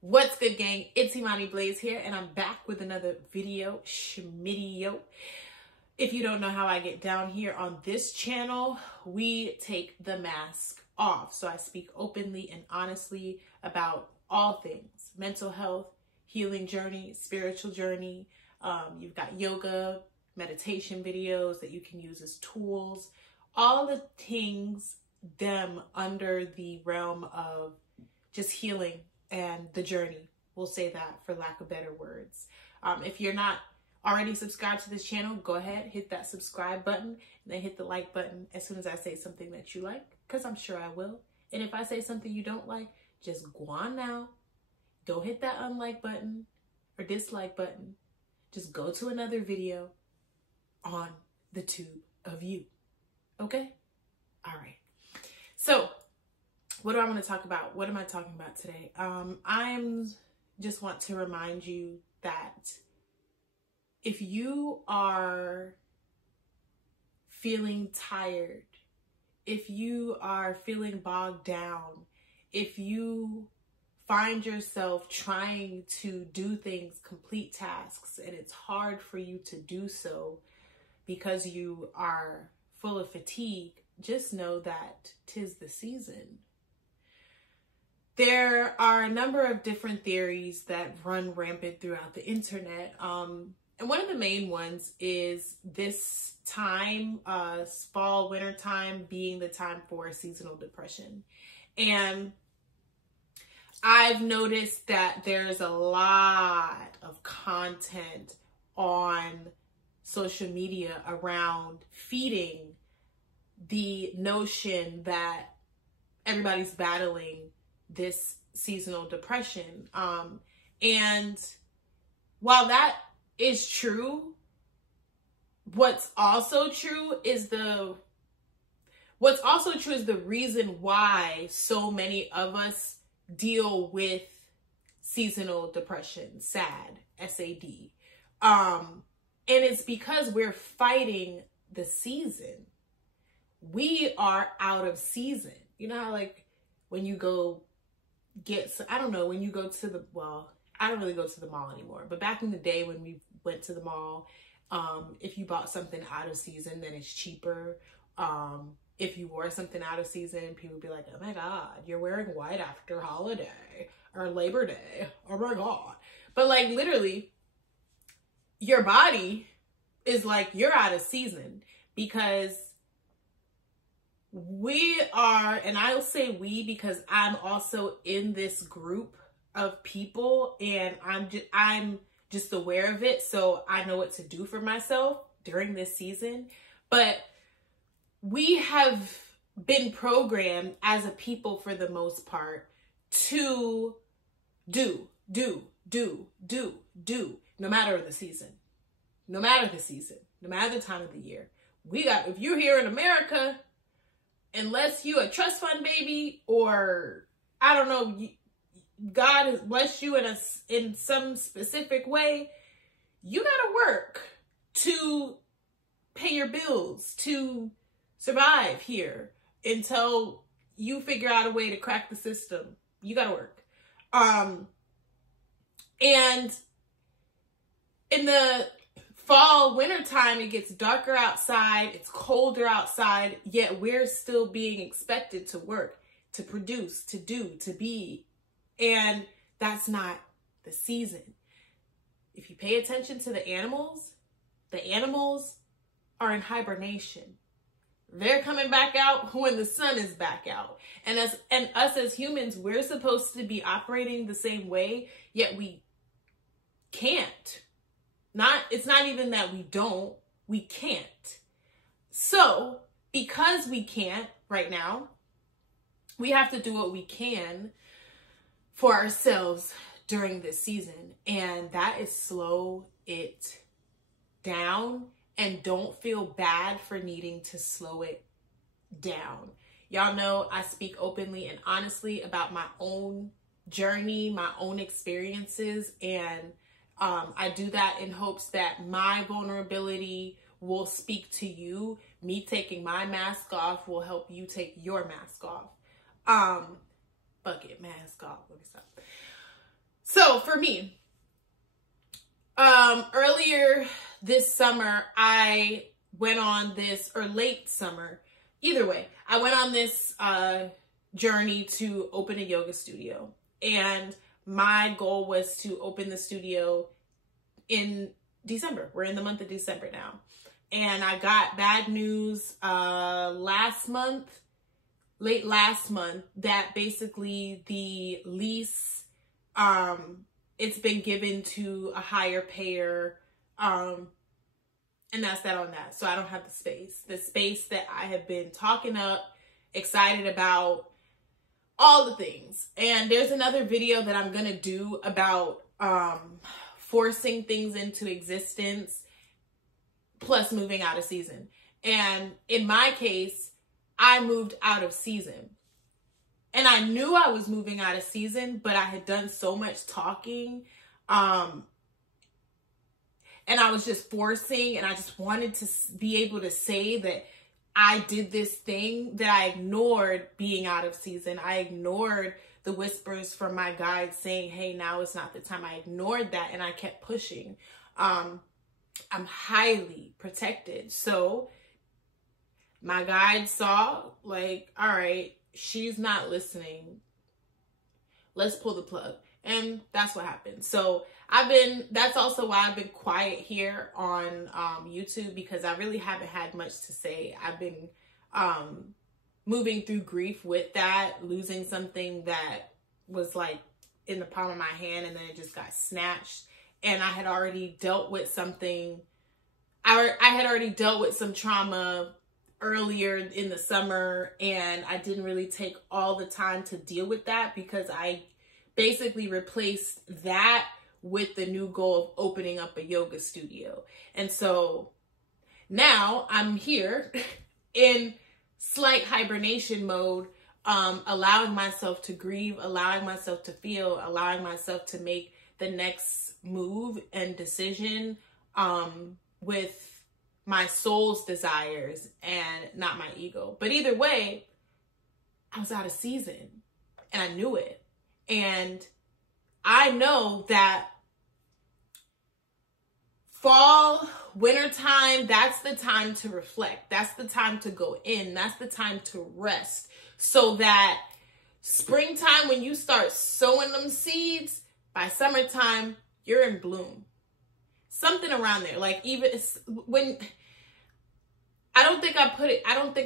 What's good, gang? It's Imani Blaze here, and I'm back with another video, schmiddio. If you don't know how I get down here on this channel, we take the mask off. So I speak openly and honestly about all things: mental health, healing journey, spiritual journey. You've got yoga, meditation videos that you can use as tools, all the things, them under the realm of just healing and the journey. We'll say that for lack of better words. If you're not already subscribed to this channel, go ahead, hit that subscribe button, and then hit the like button as soon as I say something that you like, because I'm sure I will. And if I say something you don't like, just go on now. Don't hit that unlike button or dislike button. Just go to another video on the tube of you. Okay? All right. So, what do I want to talk about? What am I talking about today? I just want to remind you that if you are feeling tired, if you are feeling bogged down, if you find yourself trying to do things, complete tasks, and it's hard for you to do so because you are full of fatigue, just know that 'tis the season. There are a number of different theories that run rampant throughout the internet. And one of the main ones is this time, fall, winter time, being the time for seasonal depression. And I've noticed that there's a lot of content on social media around feeding the notion that everybody's battling this seasonal depression. And while that is true, what's also true is the reason why so many of us deal with seasonal depression, SAD, SAD. And it's because we're fighting the season. We are out of season. You know how, like, when you go when you go to I don't really go to the mall anymore, but back in the day when we went to the mall, if you bought something out of season, then it's cheaper. If you wore something out of season, people would be like, oh my God, you're wearing white after holiday or Labor Day. Oh my God. But like literally, your body is like, you're out of season, because we are, and I'll say we because I'm also in this group of people, and I'm just aware of it, so I know what to do for myself during this season. But we have been programmed as a people, for the most part, to do, no matter the season, no matter the time of the year. If you're here in America, unless you a trust fund baby, or I don't know, God has blessed you in some specific way, you gotta work to pay your bills, to survive here until you figure out a way to crack the system. You gotta work. And in the fall, winter time, it gets darker outside, it's colder outside, yet we're still being expected to work, to produce, to do, to be. And that's not the season. If you pay attention to the animals are in hibernation. They're coming back out when the sun is back out. And us as humans, we're supposed to be operating the same way, yet we can't. It's not even that we can't. So, because we can't right now, we have to do what we can for ourselves during this season. And that is slow it down, and don't feel bad for needing to slow it down. Y'all know I speak openly and honestly about my own journey, my own experiences, and I do that in hopes that my vulnerability will speak to you. Me taking my mask off will help you take your mask off. Bucket mask off. Let me stop. So for me, earlier this summer, I went on this, or late summer, either way, I went on this journey to open a yoga studio. And my goal was to open the studio in December. We're in the month of December now. And I got bad news late last month, that basically the lease, it's been given to a higher payer, and that's that on that. So I don't have the space that I have been talking up, excited about, all the things. And there's another video that I'm gonna do about forcing things into existence, plus moving out of season. And in my case, I moved out of season. And I knew I was moving out of season, but I had done so much talking. And I was just forcing, and I just wanted to be able to say that I did this thing, that I ignored being out of season. I ignored the whispers from my guides saying, hey, now is not the time. I ignored that, and I kept pushing. I'm highly protected. So my guide saw, like, all right, she's not listening. Let's pull the plug. And that's what happened. So that's also why I've been quiet here on YouTube, because I really haven't had much to say. I've been moving through grief with that, losing something that was like in the palm of my hand, and then it just got snatched. And I had already dealt with something. I had already dealt with some trauma earlier in the summer, and I didn't really take all the time to deal with that, because I basically replaced that with the new goal of opening up a yoga studio. And so now I'm here in slight hibernation mode, allowing myself to grieve, allowing myself to feel, allowing myself to make the next move and decision with my soul's desires and not my ego. But either way, I was out of season, and I knew it. And I know that fall, wintertime, that's the time to reflect. That's the time to go in. That's the time to rest. So that springtime, when you start sowing them seeds, by summertime, you're in bloom. Something around there. Like, even when, I don't think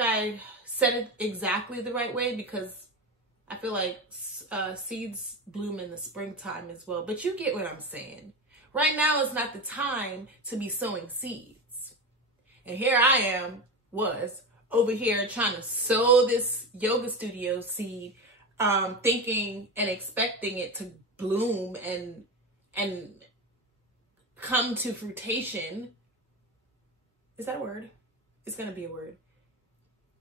I said it exactly the right way, because I feel like seeds bloom in the springtime as well. But you get what I'm saying. Right now is not the time to be sowing seeds. And here I was over here trying to sow this yoga studio seed, thinking and expecting it to bloom and come to fruition. Is that a word? It's going to be a word.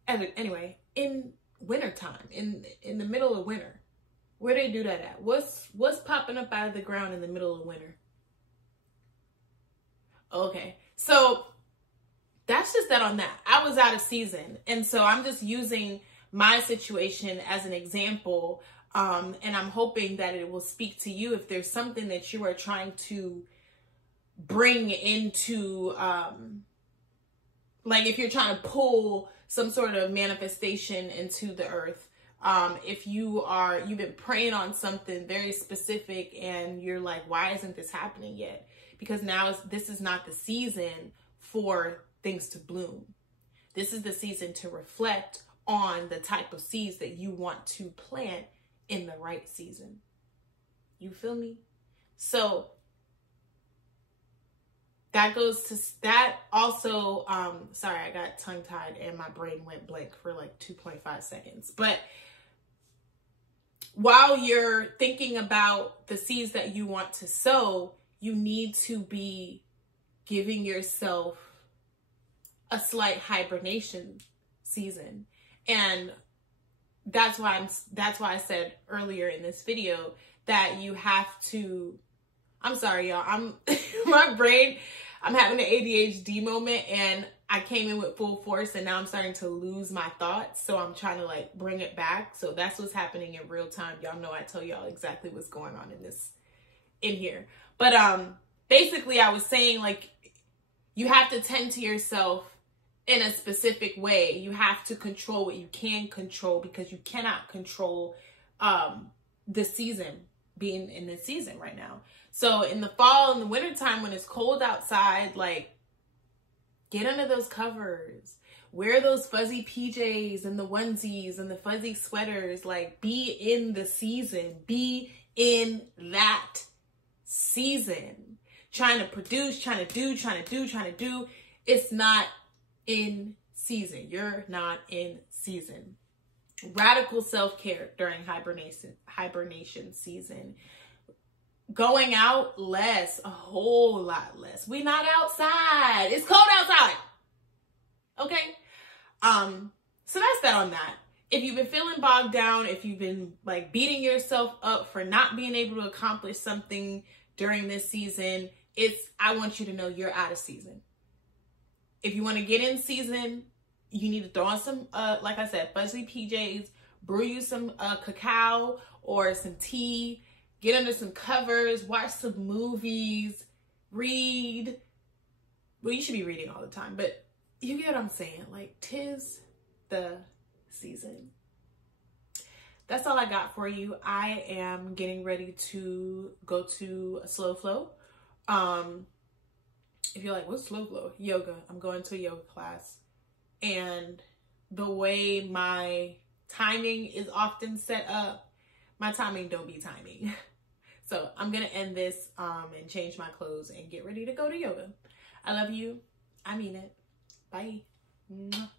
Anyway, in wintertime, in the middle of winter, where they do that at? What's popping up out of the ground in the middle of winter? Okay, so that's just that on that. I was out of season, and so I'm just using my situation as an example, and I'm hoping that it will speak to you if there's something that you are trying to bring into, like if you're trying to pull some sort of manifestation into the earth. If you've been praying on something very specific and you're like, why isn't this happening yet? Because this is not the season for things to bloom. This is the season to reflect on the type of seeds that you want to plant in the right season. You feel me? So that goes to that also. Sorry, I got tongue tied and my brain went blank for like 2.5 seconds. But while you're thinking about the seeds that you want to sow, you need to be giving yourself a slight hibernation season. And that's why I said earlier in this video that you have to, I'm sorry, y'all. My brain, I'm having an ADHD moment, and I came in with full force, and now I'm starting to lose my thoughts. So I'm trying to like bring it back. So that's what's happening in real time. Y'all know I tell y'all exactly what's going on in here. But basically I was saying, like, you have to tend to yourself in a specific way. You have to control what you can control, because you cannot control the season, being in the season right now. So in the fall and the winter time, when it's cold outside, like, get under those covers, wear those fuzzy PJs and the onesies and the fuzzy sweaters. Like, be in the season, be in that season. Trying to produce, trying to do. It's not in season. You're not in season. Radical self-care during hibernation season. Going out less, a whole lot less. We're not outside. It's cold outside. Okay? So that's that on that. If you've been feeling bogged down, if you've been like beating yourself up for not being able to accomplish something during this season, I want you to know you're out of season. If you want to get in season, you need to throw on some, like I said, fuzzy PJs, brew you some cacao or some tea, get under some covers, watch some movies, read. Well, you should be reading all the time, but you get what I'm saying. Like, 'tis the season. That's all I got for you. I am getting ready to go to a slow flow. If you're like, what's slow flow? Yoga. I'm going to a yoga class. And the way my timing is often set up, my timing don't be timing. So I'm going to end this and change my clothes and get ready to go to yoga. I love you. I mean it. Bye. Mwah.